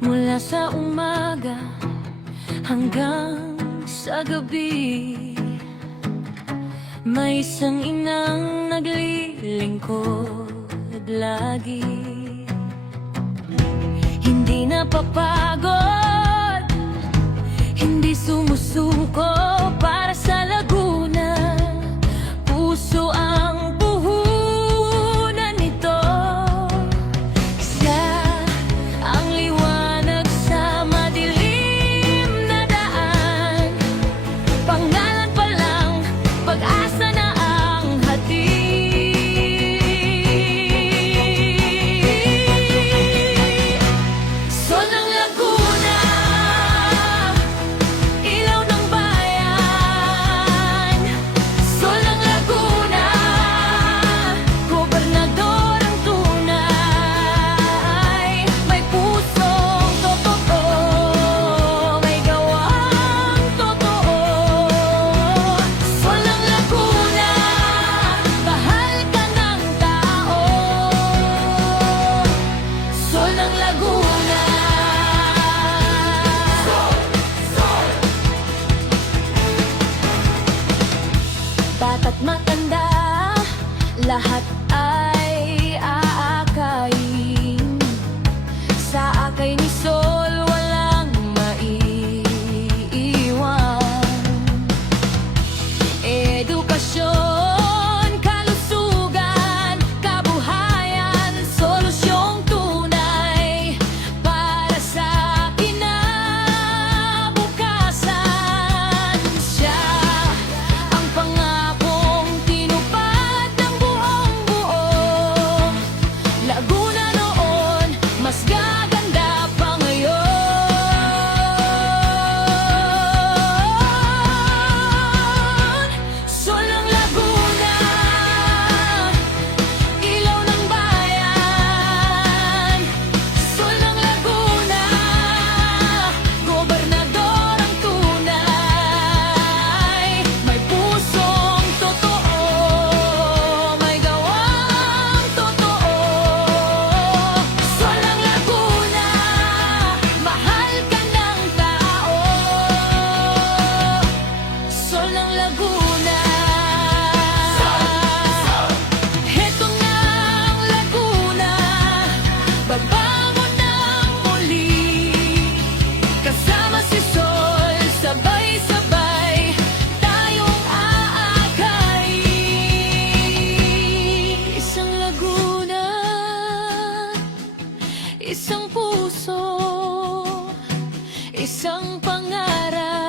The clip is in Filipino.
Mula sa umaga hanggang sa gabi, may isang inang naglilingkod lagi. Hindi napapagod, hindi sumusuko para sa Laguna. Puso ang puhunan nito. Siya ang liwanag sa madilim na daan. Pangalan pa lang, pag-asa na ang hatid. Sol ng Laguna, ilaw ng bayan. Sol ng Laguna, gobernador ang tunay. May pusong totoo, may gawang totoo. Sol ng Laguna, bahal ka ng tao. Sol ng Laguna. Bata't matanda, lahat ay aakayin. Sa akay ni Sol, walang maiiwan. Edukasyon, kalusugan, kabuhayan, solusyong tunay para sa kinabukasan. Siya ang pangakong tinupad ng buong buo. Laguna noon, mas gaganda pa ngayon. Sol ng Laguna, ilaw ng bayan. Sol ng Laguna, gobernador ang tunay. May pusong totoo, may gawang totoo. Sol ng Laguna, mahal ka ng tao. Sol ng Laguna. Heto na ang Laguna, babangon ng muli. Kasama si Sol, sabay-sabay tayong aakay. Isang Laguna, isang puso, isang pangarap.